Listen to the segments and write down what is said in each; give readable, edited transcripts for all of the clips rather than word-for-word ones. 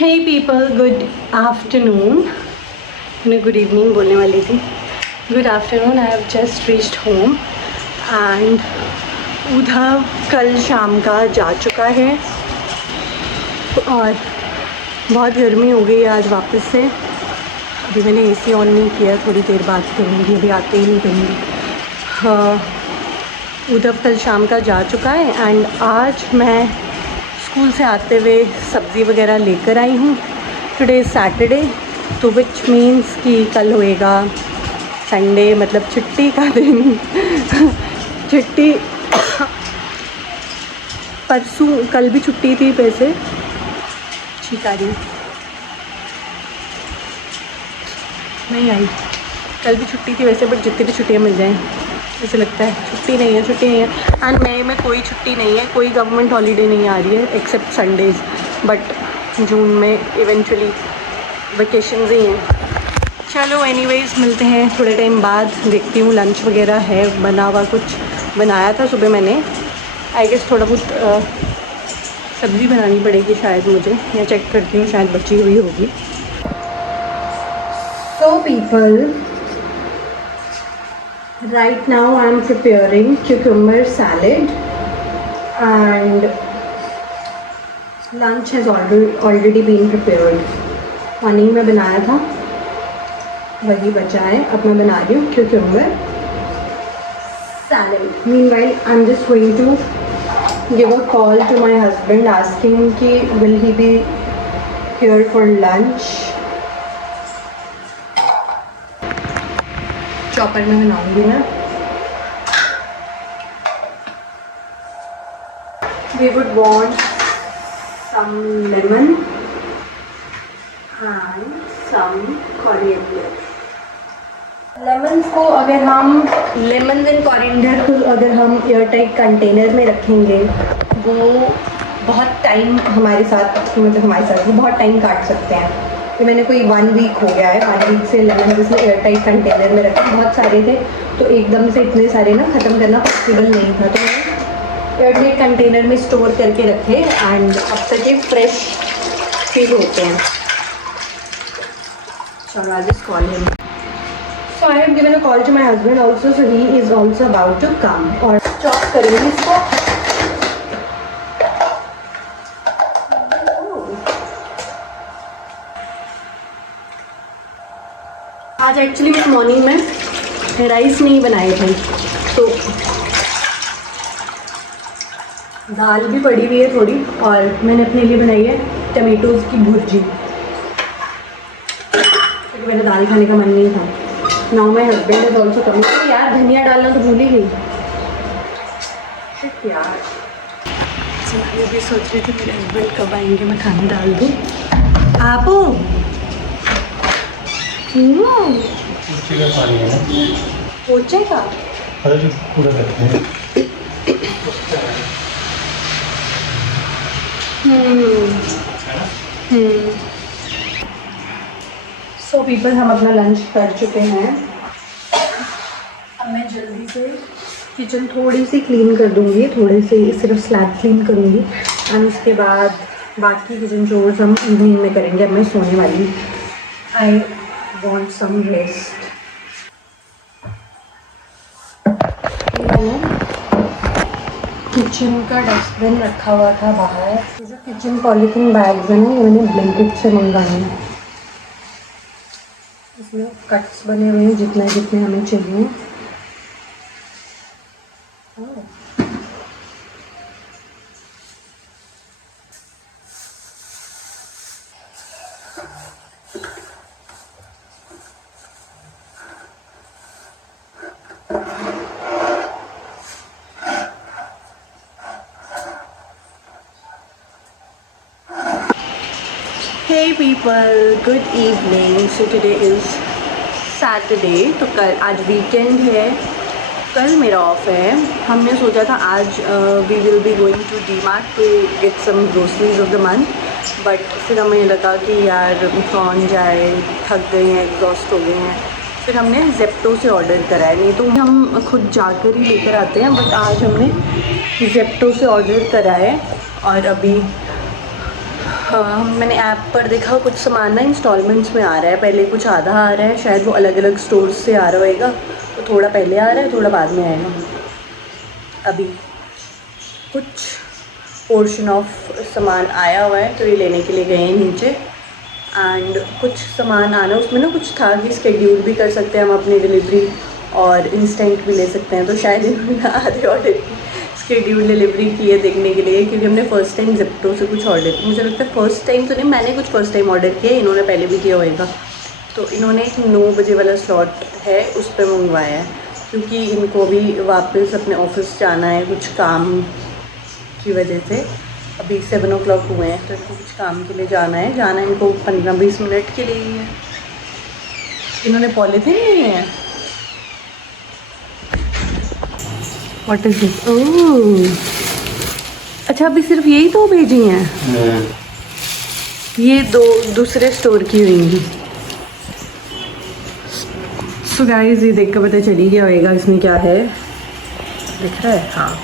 Hey people, good afternoon. मैं good evening बोलने वाली थी. Good afternoon. I have just reached home and उधर कल शाम का जा चुका है और बहुत गर्मी हो गई आज वापस से. अभी मैंने एसी ऑन नहीं किया, थोड़ी देर बाद करूँगी, अभी आते ही नहीं करूँगी. उधर कल शाम का जा चुका है एंड आज मैं स्कूल से आते हुए सब्ज़ी वगैरह लेकर आई हूँ. टुडे इज़ सैटरडे, तो विच मीन्स कि कल होएगा संडे, मतलब छुट्टी का दिन. छुट्टी परसों, कल भी छुट्टी थी वैसे. ठीक आ रही नहीं आई, कल भी छुट्टी थी वैसे, बट जितनी भी छुट्टियाँ मिल जाएँ ऐसे लगता है छुट्टी नहीं है, छुट्टी नहीं है. एंड मई में कोई छुट्टी नहीं है, कोई गवर्नमेंट हॉलीडे नहीं आ रही है एक्सेप्ट संडेज़. बट जून में इवेंचुअली वेकेशंस ही हैं. चलो एनीवेज़ मिलते हैं थोड़े टाइम बाद. देखती हूँ लंच वगैरह है बना हुआ, कुछ बनाया था सुबह मैंने. आई गेस थोड़ा बहुत सब्ज़ी बनानी पड़ेगी शायद मुझे, या चेक करती हूँ, शायद बची हुई होगी. So people, right now I am preparing cucumber salad and lunch has already been prepared. Morning में बनाया था वही बचा है, अब मैं बना रही हूँ cucumber salad. Meanwhile I'm just going to give a call to my husband asking कि will he be here for lunch. Chopper में बनाऊंगी मैं. We would want some lemon and some coriander. Lemon को अगर हम लेमन एंड कॉरिएंडर को अगर हम एयर टाइट कंटेनर में रखेंगे वो बहुत टाइम हमारे साथ, मतलब हमारे साथ वो बहुत टाइम काट सकते हैं. तो मैंने कोई 1 वीक हो गया है, 1 वीक से लेमन जिसमें एयर टाइट कंटेनर में रखे. बहुत सारे थे तो एकदम से इतने सारे ना ख़त्म करना पॉसिबल नहीं था, तो मैंने एयर टाइट कंटेनर में स्टोर करके रखे एंड अब तक ये फ्रेश फील होते हैं. चलो I just call him. So I have given a call to my husband also, so he is also about to come. और चॉप करेंगे इसको. आज एक्चुअली मैं मॉर्निंग में राइस नहीं बनाए थे, तो दाल भी पड़ी हुई है थोड़ी, और मैंने अपने लिए बनाई है टमेटोज़ की भुर्जी, क्योंकि मेरा दाल खाने का मन नहीं था. Now my husband is also coming. यार धनिया डालना तो भूल ही गई यार. मैं भी सोच रही थी मेरे हस्बैंड कब आएंगे, मैं खाना डाल दूँ. आपो पोचे का पूरा करते हैं. सो पीपल, हम अपना लंच कर चुके हैं. अब मैं जल्दी से किचन थोड़ी सी क्लीन कर दूँगी, थोड़े से सिर्फ स्लैब क्लीन करूँगी एंड उसके बाद बाकी किचन चोर्स हम इवनिंग में करेंगे. अब मैं सोने वाली. आई want some rest. मैंने किचन का डस्टबिन रखा हुआ था बाहर. ये जो किचन पॉलीथीन बैग्स हैं ना, ये मैंने ब्लिंकिट से मंगाए हैं. इसमें कट्स बने हुए हैं जितने जितने हमें चाहिए. Hey people, good evening. So today is Saturday. तो कल, आज वीकेंड है, कल मेरा ऑफ है. हमने सोचा था आज we will be going to DMart to get some groceries of the month, but फिर हमें लगा कि यार कौन जाए, थक गए हैं, एग्जॉस्ट हो गए हैं. फिर हमने जेप्टो से ऑर्डर करा है. नहीं तो हम खुद जाकर ही लेकर आते हैं, बट आज हमने जेप्टो से ऑर्डर करा है. और अभी हाँ, मैंने ऐप पर देखा कुछ सामान ना इंस्टॉलमेंट्स में आ रहा है, पहले कुछ आधा आ रहा है, शायद वो अलग अलग स्टोर्स से आ रहा होएगा, तो थोड़ा पहले आ रहा है, थोड़ा बाद में आएगा। अभी कुछ पोर्शन ऑफ सामान आया हुआ है, तो ये लेने के लिए गए हैं नीचे। एंड कुछ सामान आना, उसमें ना कुछ था कि स्केड्यूल भी कर सकते हैं हम अपनी डिलीवरी और इंस्टेंट भी ले सकते हैं, तो शायद इन्होंने आधे ऑर्डर की शेड्यूल डिलीवरी की है देखने के लिए, क्योंकि हमने फ़र्स्ट टाइम ज़िप्टो से कुछ ऑर्डर किया। मुझे लगता है फ़र्स्ट टाइम तो नहीं, मैंने कुछ फ़र्स्ट टाइम ऑर्डर किया, इन्होंने पहले भी किया होएगा। तो इन्होंने एक 9 बजे वाला स्लॉट है, उस पर मंगवाया है, क्योंकि इनको भी वापस अपने ऑफिस जाना है कुछ काम की वजह से। अभी 7 o'clock हुए हैं, तो इनको कुछ काम के लिए जाना है इनको 15-20 मिनट के लिए ही है। इन्होंने पॉलीथीन नहीं है। What is this? ओह, अच्छा, अभी सिर्फ यही 2 भेजी हैं। ये 2 दूसरे स्टोर की हुई। सो गाइस, ये देख कर पता चल ही गया होगा इसमें क्या है। दिख रहा है? हाँ,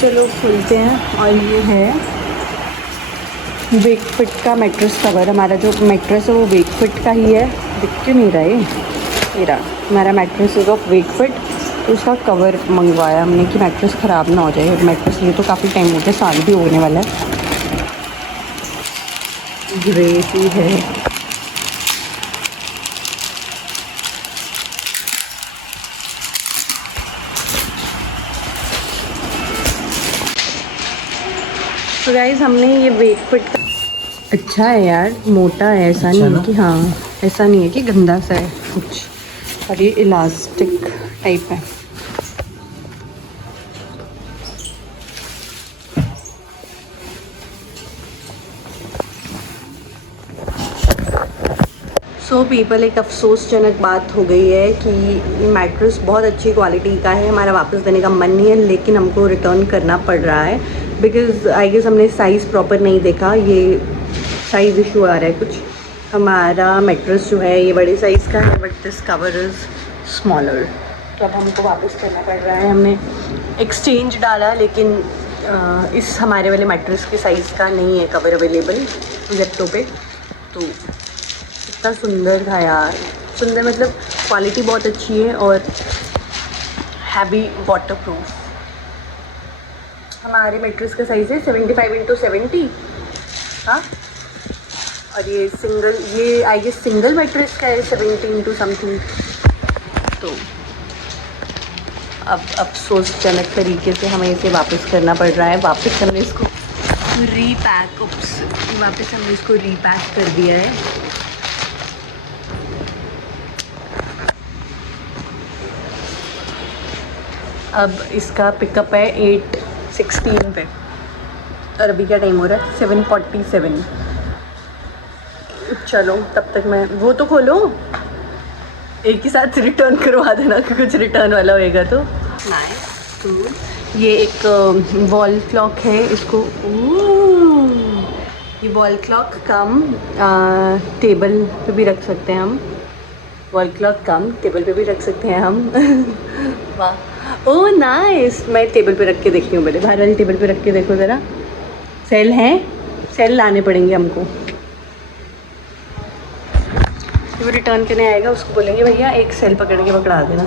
चलो खोलते हैं। और ये है वेकफिट का मैट्रेस कवर। हमारा जो मैट्रेस है वो वेकफिट का ही है। दिख क्यों नहीं रहा ये रहा, हमारा मैट्रेस इज़ ऑफ वेकफिट, तो उसका कवर मंगवाया हमने कि मैट्रेस ख़राब ना हो जाए। मैट्रेस ये तो काफ़ी टाइम हो गया, साल भी होने वाला है। ग्रेट ही है। तो गाइस, हमने ये वेकफिट का, अच्छा है यार, मोटा है, ऐसा अच्छा नहीं ना? है कि, हाँ, ऐसा नहीं है कि गंदा सा है कुछ। और ये इलास्टिक टाइप है। सो पीपल, एक अफसोसजनक बात हो गई है कि मैट्रेस बहुत अच्छी क्वालिटी का है, हमारा वापस देने का मन नहीं है, लेकिन हमको रिटर्न करना पड़ रहा है, बिकॉज़ आई गेस हमने साइज़ प्रॉपर नहीं देखा। ये साइज़ इशू आ रहा है कुछ। हमारा मैट्रेस जो है ये बड़े साइज़ का है, but this cover is smaller, तो अब हमको वापस करना पड़ रहा है। हमने एक्सचेंज डाला, लेकिन इस हमारे वाले मैट्रेस के साइज़ का नहीं है कवर अवेलेबल ज़ेप्टो पे। तो इतना सुंदर था यार, सुंदर मतलब क्वालिटी बहुत अच्छी है और हैवी वाटरप्रूफ। हमारे मैट्रेस का साइज़ है 75x70। हाँ, और ये सिंगल, ये आई गेस सिंगल मैट्रेस का है 70 समथिंग। तो अब अफसोसजनक तरीके से हमें इसे वापस करना पड़ रहा है। वापस हमने इसको रीपैक कर दिया है। अब इसका पिकअप है 8:16 पे, और अभी क्या टाइम हो रहा है? 7:47। चलो, तब तक मैं, वो तो खोलो, एक ही साथ रिटर्न करवा देना कि कुछ रिटर्न वाला होएगा तो। नाइस। तो ये एक वॉल क्लॉक है, इसको ये वॉल क्लॉक कम टेबल पे भी रख सकते हैं हम। वॉल क्लॉक कम टेबल पे भी रख सकते हैं हम। वाह, ओह नाइस। मैं टेबल पे रख के देखती हूँ, पहले बाहर वाली टेबल पे रख के देखो ज़रा। सेल हैं, सेल लाने पड़ेंगे हमको। वो रिटर्न करने आएगा, उसको बोलेंगे भैया एक सेल पकड़ के पकड़ा देना।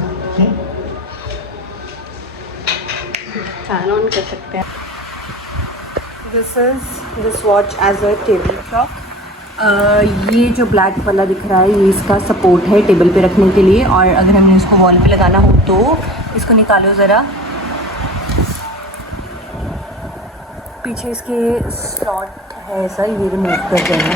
फैन ऑन कर सकते हैं। This watch as a table clock. ये जो ब्लैक वाला दिख रहा है, ये इसका सपोर्ट है टेबल पे रखने के लिए, और अगर हमें इसको वॉल पे लगाना हो तो इसको निकालो ज़रा, पीछे इसके स्लॉट है ऐसा, ये रिमूव कर देना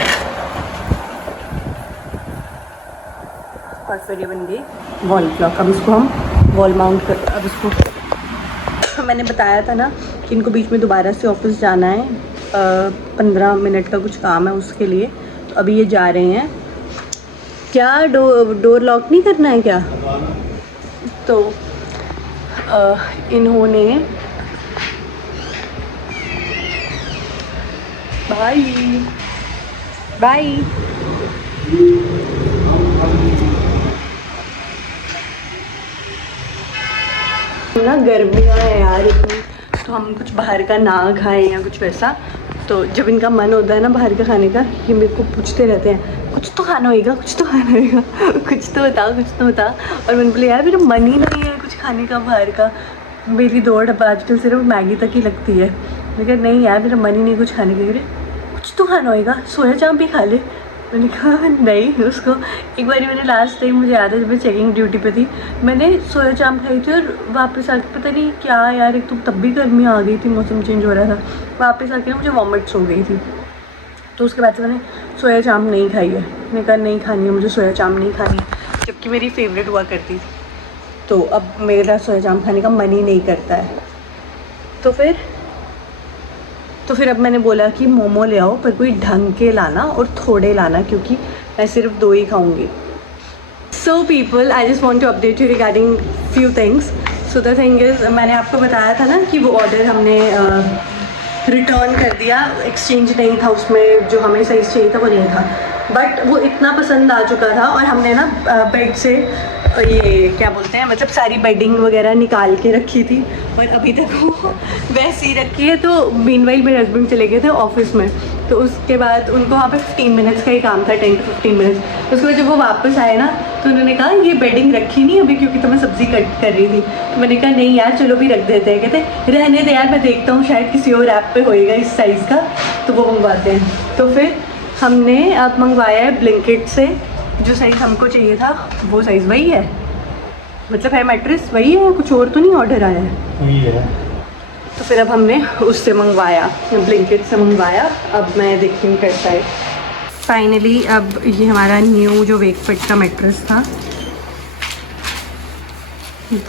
और फिर ये बन गई वॉल क्लॉक। अब इसको हम वॉल माउंट कर, अब इसको मैंने बताया था ना कि इनको बीच में दोबारा से ऑफिस जाना है, 15 मिनट का कुछ काम है उसके लिए, तो अभी ये जा रहे हैं। क्या डोर लॉक नहीं करना है क्या? तो इन्होंने बाय बाय ना, गर्मियाँ है यार इतनी, तो हम कुछ बाहर का ना खाएं या कुछ वैसा। तो जब इनका मन होता है ना बाहर का खाने का, ये मेरे को पूछते रहते हैं कुछ तो खाना होएगा, कुछ तो खाना होएगा, कुछ तो बताओ, कुछ तो बताओ। और मैंने बोले यार मेरा मन ही नहीं है कुछ खाने का बाहर का, मेरी दौड़ आजकल सिर्फ मैगी तक ही लगती है। मैंने कहा नहीं यार मेरा मन ही नहीं कुछ खाने के लिए, कुछ तो खाना होएगा, सोया चाप भी खा ले। मैंने कहा नहीं। उसको एक बार मैंने लास्ट टाइम मुझे याद है जब मैं चेकिंग ड्यूटी पे थी, मैंने सोया चाप खाई थी और वापस आके पता नहीं क्या यार, एक तो तब भी गर्मी आ गई थी, मौसम चेंज हो रहा था, वापस आके ना मुझे वॉमिट्स हो गई थी। तो उसके बाद से मैंने सोया चाप नहीं खाई है। मैंने कहा नहीं खानी है मुझे, सोया चाप नहीं खानी है, जबकि मेरी फेवरेट हुआ करती थी। तो अब मेरा सोया चाप खाने का मन ही नहीं करता है। तो फिर अब मैंने बोला कि मोमो ले आओ, पर कोई ढंग के लाना और थोड़े लाना, क्योंकि मैं सिर्फ 2 ही खाऊंगी। So people, I just want to update you regarding few things. So the thing is, मैंने आपको बताया था ना कि वो ऑर्डर हमने रिटर्न कर दिया, एक्सचेंज नहीं था उसमें, जो हमें साइज़ चाहिए था वो नहीं था, बट वो इतना पसंद आ चुका था। और हमने ना बेड से ये क्या बोलते हैं, मतलब सारी बेडिंग वगैरह निकाल के रखी थी और अभी तक वो वैसे ही रखी है। तो मीनवाइल मेरे हस्बैंड चले गए थे ऑफिस में, तो उसके बाद उनको वहाँ पे 15 मिनट्स का ही काम था, 10 to 15 मिनट्स। उसके बाद जब वो वापस आए ना तो उन्होंने कहा ये बेडिंग रखी नहीं अभी, क्योंकि तो मैं सब्ज़ी कट कर रही थी। तो मैंने कहा नहीं यार चलो भी रख देते हैं। कहते रहने दे यार, मैं देखता हूँ शायद किसी और ऐप पे होएगा इस साइज़ का, तो वो मंगवाते हैं। तो फिर हमने अब मंगवाया है ब्लिंकिट से, जो साइज़ हमको चाहिए था वो साइज़ वही है, मतलब है मैट्रेस वही है, कुछ और तो नहीं ऑर्डर आया है, वही है। तो फिर अब हमने उससे मंगवाया, ब्लिंकिट से मंगवाया। अब मैं देखती हूँ कैसा है। फाइनली अब ये हमारा न्यू जो वेकफिट का मैट्रेस था,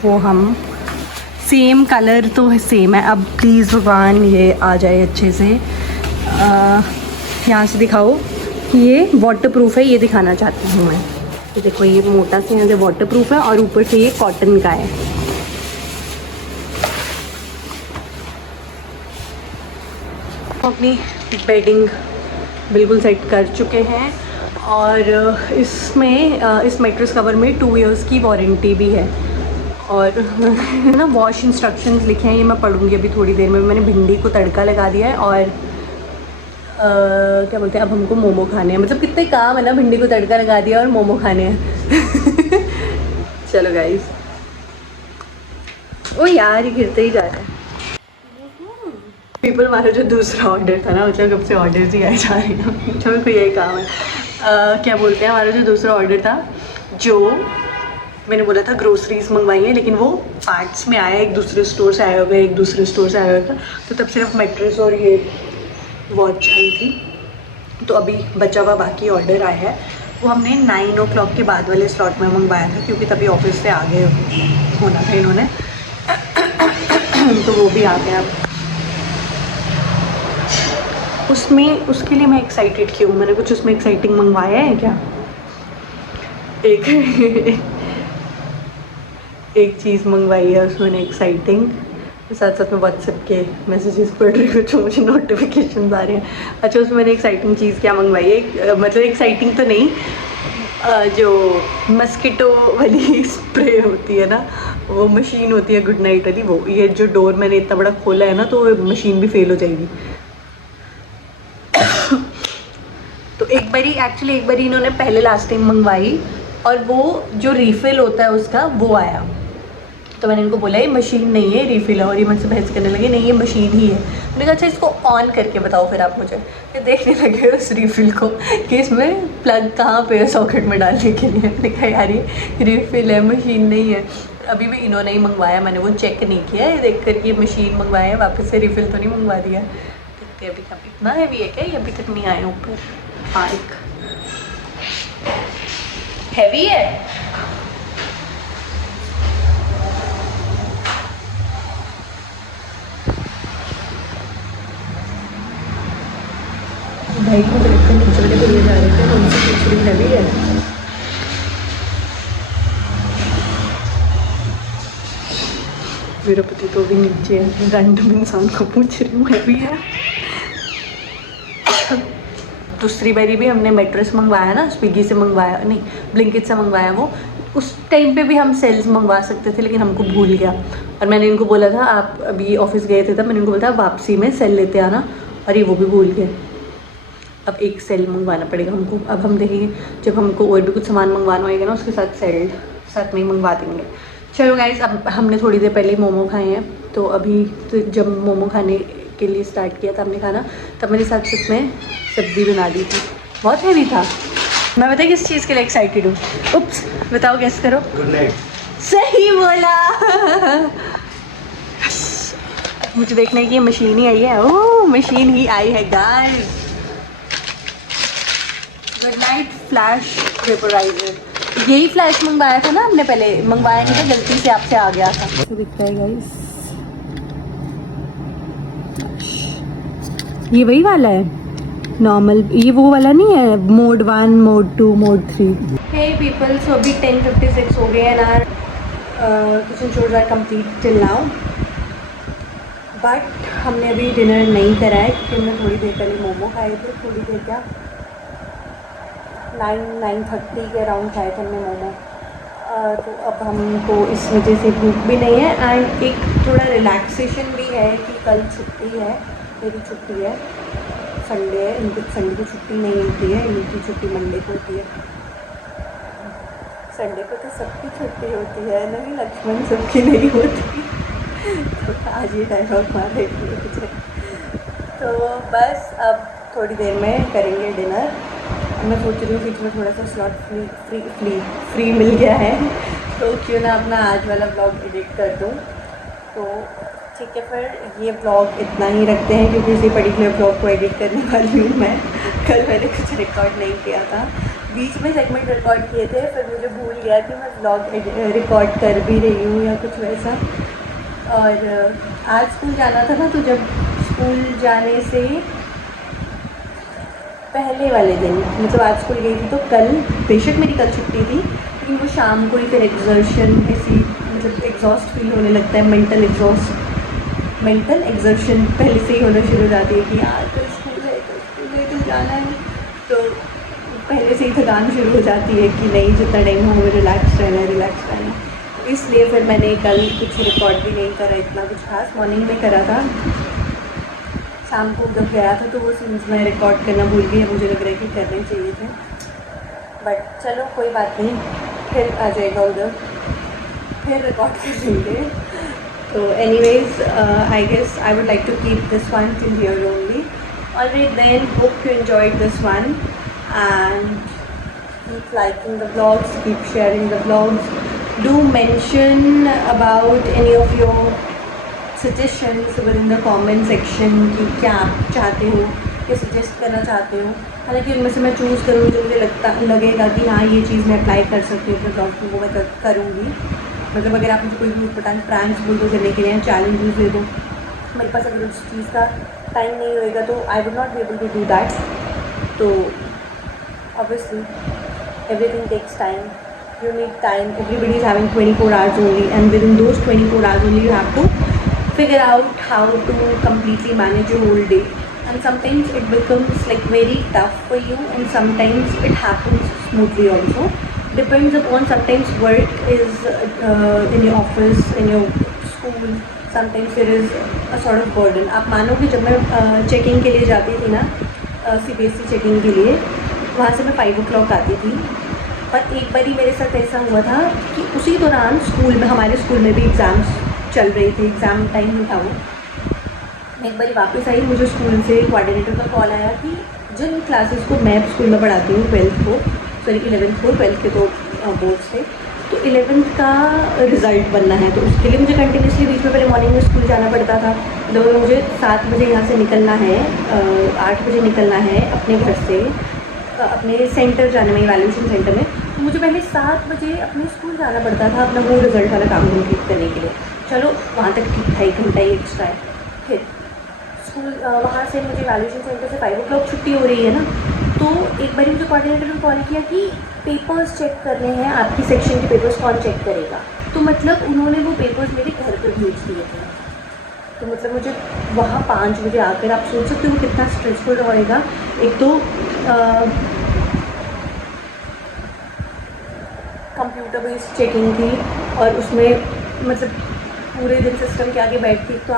वो हम सेम कलर तो सेम है। अब प्लीज़ भगवान ये आ जाए अच्छे से। यहाँ से दिखाओ, ये वाटरप्रूफ है, ये दिखाना चाहती हूँ मैं। ये देखो ये मोटा से यहाँ से वाटरप्रूफ है और ऊपर से ये कॉटन का है। अपनी बेडिंग बिल्कुल सेट कर चुके हैं और इसमें इस मैट्रेस कवर में 2 इयर्स की वारंटी भी है। और ना वॉश इंस्ट्रक्शंस लिखे हैं, ये मैं पढ़ूंगी अभी थोड़ी देर में। मैंने भिंडी को तड़का लगा दिया है और क्या बोलते हैं, अब हमको मोमो खाने हैं। मतलब कितने काम है ना, भिंडी को तड़का लगा दिया और मोमो खाने हैं। चलो गाइस। ओ यार ये गिरते ही जा रहा है। पीपल, हमारा जो दूसरा ऑर्डर था ना, मतलब कब से ऑर्डर्स ही आए जा रहे हैं, अच्छा मेरे को यही काम है। क्या बोलते हैं, हमारा जो दूसरा ऑर्डर था, जो मैंने बोला था ग्रोसरीज मंगवाई है, लेकिन वो पार्ट्स में आया, एक दूसरे स्टोर से आया होगा, एक दूसरे स्टोर से आया होगा। तो तब सिर्फ मैट्रेस और ये वॉच आई थी। तो अभी बचा हुआ बाकी ऑर्डर आया है, वो हमने 9 o'clock के बाद वाले स्लॉट में मंगवाया था, क्योंकि तभी ऑफिस से आगे होना था इन्होंने। तो वो भी आ गया। उसमें उसके लिए मैं एक्साइटेड क्यों, मैंने कुछ उसमें एक्साइटिंग मंगवाया है क्या? एक चीज़ मंगवाई है उसमें एक्साइटिंग, साथ साथ में व्हाट्सएप के मैसेजेस पढ़ रही हूँ जो मुझे नोटिफिकेशन आ रहे हैं। अच्छा उसमें मैंने एक्साइटिंग चीज़ क्या मंगवाई है, मतलब एक्साइटिंग तो नहीं, जो मस्कीटो वाली स्प्रे होती है ना, वो मशीन होती है गुड नाइट वाली, वो ये जो डोर मैंने इतना बड़ा खोला है ना, तो मशीन भी फेल हो जाएगी। तो एक बारी इन्होंने पहले लास्ट टाइम मंगवाई और वो जो रीफ़िल होता है उसका वो आया। तो मैंने इनको बोला ये मशीन नहीं है, रीफ़िल है, और ये मुझसे बहस करने लगे नहीं ये मशीन ही है। मैंने कहा अच्छा इसको ऑन करके बताओ फिर आप मुझे। ये देखने लगे उस रीफ़िल को कि इसमें प्लग कहाँ पे है सॉकेट में डालने के लिए। मैंने कहा यार ये रीफ़िल है, मशीन नहीं है। अभी भी इन्होंने ही मंगवाया, मैंने वो चेक नहीं किया, ये देख कर ये मशीन मंगवाया, वापस से रीफ़िल तो नहीं मंगवा दिया। देखते अभी इतना हैवी है क्या, ये अभी तक नहीं आया ऊपर। हाँ एक हैवी है। भाई को तो लगता है नीचे वाले को ले जा रहे थे, उनसे पूछ रही हैवी है। मेरा पति तो भी नीचे है, रैंडम इंसान को पूछ रही हूँ हैवी है। दूसरी बारी भी हमने मैट्रेस मंगवाया ना, स्विगी से मंगवाया, नहीं ब्लिंकिट से मंगवाया। वो उस टाइम पे भी हम सेल्स मंगवा सकते थे, लेकिन हमको भूल गया और मैंने इनको बोला था आप अभी ऑफिस गए थे तब मैंने इनको बोला था वापसी में सेल लेते आना, और ये वो भी भूल गए। अब एक सेल मंगवाना पड़ेगा हमको। अब हम देखेंगे जब हमको और भी कुछ सामान मंगवाना होएगा ना उसके साथ सेल साथ में ही मंगवा देंगे। चलो गाइस, अब हमने थोड़ी देर पहले मोमो खाए हैं, तो अभी तो जब मोमो खाने के लिए स्टार्ट किया था हमने खाना, तब मेरे साथ साथ में सब्ज़ी बना दी थी, बहुत हैवी था। मैं बताइए किस चीज़ के लिए एक्साइटेड हूँ? उप्स, बताओ गेस करो। Good night. सही बोला। मुझे देखने की मशीन ही आई है। ओह, मशीन ही आई है guys. Good night flash vaporiser. यही फ्लैश मंगवाया था ना हमने, पहले मंगवाया नहीं था, गलती से आपसे आ गया था। तो दिखता है गाइस, ये वही वाला है नॉर्मल, ये वो वाला नहीं है mode 1 mode 2 mode 3। Hey people, so अभी 10:56 हो गए and our kitchen chores are complete till now, but हमने अभी डिनर नहीं करा है क्योंकि हमने थोड़ी देर पहले मोमो खाए थे। थोड़ी देर क्या 9:30 के अराउंड खाए थे हमने मोमो। तो अब हमको इस वजह से भूख भी नहीं है एंड एक थोड़ा रिलैक्सेशन भी है कि कल छुट्टी है, मेरी छुट्टी है, संडे है, इनकी संडे को छुट्टी नहीं होती है, इनकी छुट्टी मंडे को होती है। संडे को तो सबकी छुट्टी होती है, नहीं लक्ष्मण, सबकी नहीं होती। तो आज ये डायलॉग मार देती है मुझे। तो बस अब थोड़ी देर में करेंगे डिनर। मैं सोच रही हूँ बीच में थोड़ा सा स्लॉट फ्री मिल गया है, तो क्यों ना अपना आज वाला ब्लॉग एडिट कर दूँ। तो ठीक है, फिर ये ब्लॉग इतना ही रखते हैं क्योंकि इसी पर्टिकुलर ब्लॉग को एडिट करने वाली हूँ मैं। कल मैंने कुछ रिकॉर्ड नहीं किया था, बीच में सेगमेंट रिकॉर्ड किए थे, फिर मुझे भूल गया कि मैं ब्लॉग रिकॉर्ड कर भी रही हूँ या कुछ वैसा। और आज स्कूल जाना था ना, तो जब स्कूल जाने से पहले वाले दिन, मतलब आज स्कूल गई थी तो कल, बेशक मेरी कल छुट्टी थी लेकिन वो शाम को ही फिर एग्जर्शन ऐसी, मतलब एग्जॉस्ट फील होने लगता है, मेंटल एग्जर्शन पहले से ही होना शुरू हो जाती है कि यार तो स्कूल है तो जाना है, तो पहले से ही थकान शुरू हो जाती है कि नहीं जितना टाइम हो हमें रिलैक्स रहना। इसलिए फिर मैंने कल कुछ रिकॉर्ड भी नहीं करा, इतना कुछ खास। मॉर्निंग में करा था, शाम को जब गया था तो वो सीन्स में रिकॉर्ड करना भूल गई, मुझे लग रहा है कि करने चाहिए थे, बट चलो कोई बात नहीं, फिर आ जाएगा उधर, फिर रिकॉर्ड कर लेंगे। तो anyways, I guess I would like to keep this one till here only. Alright then, hope you enjoyed this one and keep liking the vlogs, keep sharing the vlogs. Do mention about any of your suggestions within the comment section कि क्या आप चाहते हो, क्या suggest करना चाहते हो। हालांकि उनमें से मैं चूज़ करूँगी जो मुझे लगेगा कि हाँ ये चीज़ मैं अप्लाई कर सकती हूँ अपने ब्लॉग में, वो मैं करूँगी। मतलब अगर आप मुझे कोई भी पटांग प्रैंक्स बोल दो करने के लिए, चैलेंजेस दे दो, मेरे पास अगर उस चीज़ का टाइम नहीं होएगा तो I would not be able to do that. तो obviously everything takes time, you need time, everybody is having 24 hours only, and within those 24 hours only you have to figure out how to completely manage your whole day, and sometimes it becomes like very tough for you and sometimes it happens smoothly also, depends upon, sometimes work is in your office, in your school, sometimes there is a sort of burden। आप मानोगे जब मैं checking के लिए जाती थी ना, CBSE checking के लिए, वहाँ से मैं 5 o'clock आती थी, पर एक बारी मेरे साथ ऐसा हुआ था कि उसी दौरान स्कूल में, हमारे स्कूल में भी एग्ज़ाम्स चल रहे थे, एग्ज़ाम टाइम ही था वो। मैं एक बारी वापस आई, मुझे स्कूल से कोऑर्डिनेटर का कॉल आया कि जिन क्लासेस को मैं स्कूल में पढ़ाती हूँ 11th को, 12th के तो बोर्ड्स थे, तो 11th का रिज़ल्ट बनना है, तो उसके लिए मुझे कंटिन्यूसली बीच में पहले मॉर्निंग में स्कूल जाना पड़ता था। मतलब मुझे 7 बजे यहाँ से निकलना है, 8 बजे निकलना है अपने घर से, अपने सेंटर जाने में, इवैल्यूएशन सेंटर में, तो मुझे पहले 7 बजे अपने स्कूल जाना पड़ता था अपना वो रिज़ल्ट वाला काम कंप्लीट करने के लिए। चलो वहाँ तक ठीक था, 1 घंटा ही एक्स्ट्रा है। फिर स्कूल वहाँ से मुझे इवैल्यूएशन सेंटर से 5 o'clock छुट्टी हो रही है ना, तो एक बार मुझे कोऑर्डिनेटर ने कॉल किया कि पेपर्स चेक करने हैं, आपकी सेक्शन के पेपर्स कौन चेक करेगा। तो मतलब उन्होंने वो पेपर्स मेरे घर पर भेज दिए थे। तो मतलब मुझे वहाँ 5 बजे आकर, आप सोच सकते हो कितना स्ट्रेसफुल रहेगा। एक तो कंप्यूटर बेस्ड चेकिंग थी और उसमें मतलब पूरे दिन सिस्टम के आगे बैठती तो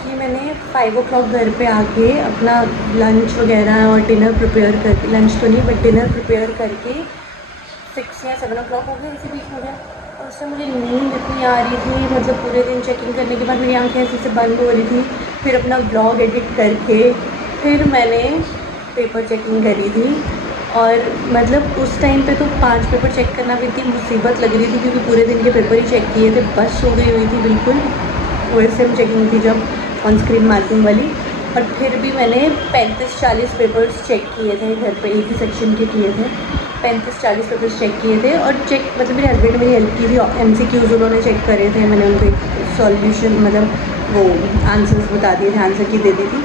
कि मैंने 5 o'clock घर पे आके अपना लंच वगैरह और डिनर प्रिपेयर करके, लंच तो नहीं बट डिनर प्रिपेयर करके 6 या 7 o'clock हो गया, इसी बीच हो गया। और उससे मुझे नींद इतनी आ रही थी, मतलब पूरे दिन चेकिंग करने के बाद मेरी आंखें ऐसे से बंद हो रही थी। फिर अपना ब्लॉग एडिट करके फिर मैंने पेपर चेकिंग करी थी। और मतलब उस टाइम पे तो 5 पेपर चेक करना भी इतनी मुसीबत लग रही थी क्योंकि पूरे दिन के पेपर ही चेक किए थे, बस हो गई हुई थी बिल्कुल। OSM चेकिंग थी जब ऑन स्क्रीन मार्किंग वाली। और फिर भी मैंने 35-40 पेपर्स चेक किए थे घर पे, एक ही सेक्शन के किए थे। 35-40 पेपर्स चेक किए थे और चेक मतलब मेरे हस्बैंड मेरी हेल्प की थी। MCQs उन्होंने चेक करे थे, मैंने उनको एक सॉल्यूशन मतलब वो आंसर्स बता दिए थे, आंसर की दे दी थी।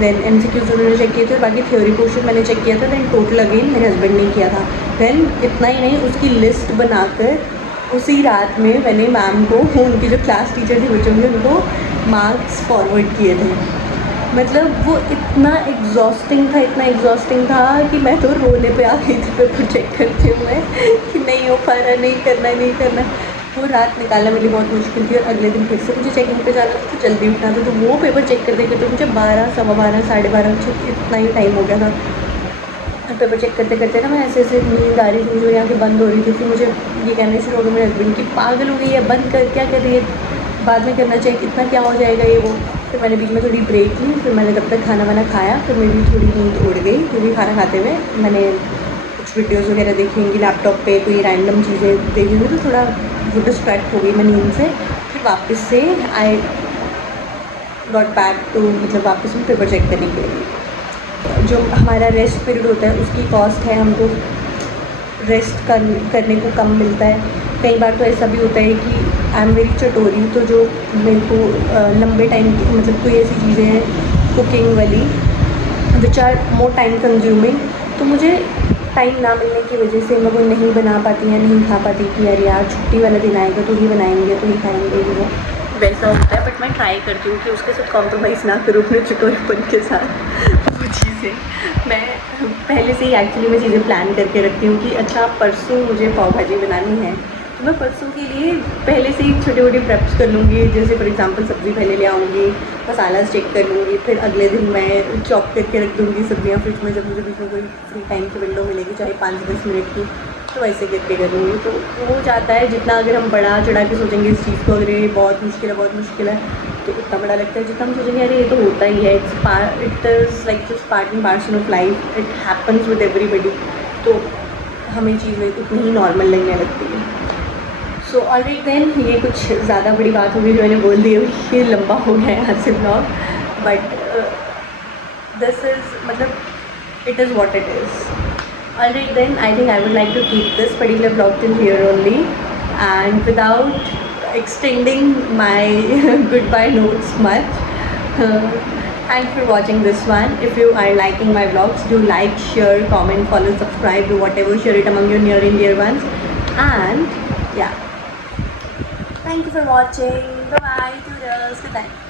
देन MCQs उन्होंने चेक किए थे, बाकी थ्योरी पोर्शन मैंने चेक किया था। देन टोटल अगेन मेरे हस्बैंड ने किया था। देन इतना ही नहीं, उसकी लिस्ट बनाकर उसी रात में मैंने मैम को, उनकी जो क्लास टीचर थी बच्चों के, उनको मार्क्स फॉरवर्ड किए थे। मतलब वो इतना एग्जॉस्टिंग था कि मैं तो रोने पे आ गई थी पेपर चेक करते हुए कि नहीं हो पा रहा, नहीं करना। वो रात निकालना मेरे लिए बहुत मुश्किल थी। और अगले दिन फिर से मुझे चेकिंग पे जाना था तो जल्दी उठना था, तो वो पेपर चेक करते करते मुझे 12, 12:15, 12:30 इतना ही टाइम हो गया था। और पेपर चेक करते करते ना मैं ऐसे नींद आ रही थी, मुझे आँखें बंद हो रही थी। फिर मुझे ये कहना शुरू हो गया मेरे हस्बैंड की, पागल हो गई है, बंद कर, क्या कर रही है, बाद में करना चाहिए, कितना क्या हो जाएगा ये वो। फिर मैंने बीच में थोड़ी ब्रेक ली, फिर मैंने तब तक खाना वाना खाया। फिर मेरी थोड़ी नींद उड़ गई क्योंकि खाना खाते हुए मैंने कुछ वीडियोज़ वगैरह देखी होंगी लैपटॉप पे, कोई रैंडम चीज़ें देखी हुई, तो थोड़ा वो डिस्ट्रैक्ट हो गई मैं नींद से। फिर वापस से आई गॉट बैक टू, मतलब वापस में पेपर चेक करने के लिए। जो हमारा रेस्ट पीरियड होता है उसकी कॉस्ट है, हमको रेस्ट करने को कम मिलता है। कई बार तो ऐसा भी होता है कि आई एम वेरी चटोरी, तो जो मेरे को लंबे टाइम की मतलब कोई ऐसी चीज़ें हैं कुकिंग वाली which are more time consuming, तो मुझे टाइम ना मिलने की वजह से मैं वो नहीं बना पाती या नहीं खा पाती कि यार छुट्टी वाला दिन आएगा तो ही बनाएंगे, तो ही खाएंगे, वो वैसा होता है। बट मैं ट्राई करती हूँ कि उसके साथ कॉम्प्रोमाइज़ ना करूँ अपने चटोरेपन के साथ। वो चीज़ें मैं पहले से ही एक्चुअली मैं चीज़ें प्लान करके रखती हूँ कि अच्छा परसों मुझे पाव भाजी बनानी है, तो मैं परसों के लिए पहले से ही छोटे मोटे प्रेप्स कर लूँगी। जैसे फॉर एग्जांपल सब्ज़ी पहले ले आऊँगी, मसाला चेक कर लूँगी, फिर अगले दिन मैं चॉप करके रख दूँगी सब्ज़ियाँ फ्रिज में, जब मुझे बीच में कोई फ्री टाइम की विंडो मिलेगी चाहे 5-10 मिनट की, तो वैसे करके कर लूँगी। तो हो जाता है। जितना अगर हम बड़ा चढ़ा के सोचेंगे इस चीज़ को, अगर ये बहुत मुश्किल है तो इतना बड़ा लगता है। जितना हम सोचेंगे अरे ये तो होता ही है, it is like just part and parcel of life, it happens with everybody, तो हमें चीज़ें उतनी ही नॉर्मल लगने लगती है। सो ऑलराइट देन, ये कुछ ज़्यादा बड़ी बात हो गई जो मैंने बोल दी, ये लंबा हो गया है यहाँ से ब्लॉग, बट दिस इज़ मतलब it is what it is. Alright then, I think I would like to keep this particular blog till here only and without extending my goodbye notes much. Thanks for watching this one. If you are liking my vlogs, do like, share, comment, follow, subscribe, do whatever, share it among your near and dear ones. And yeah, thank you for watching. Bye bye, toodles, good night.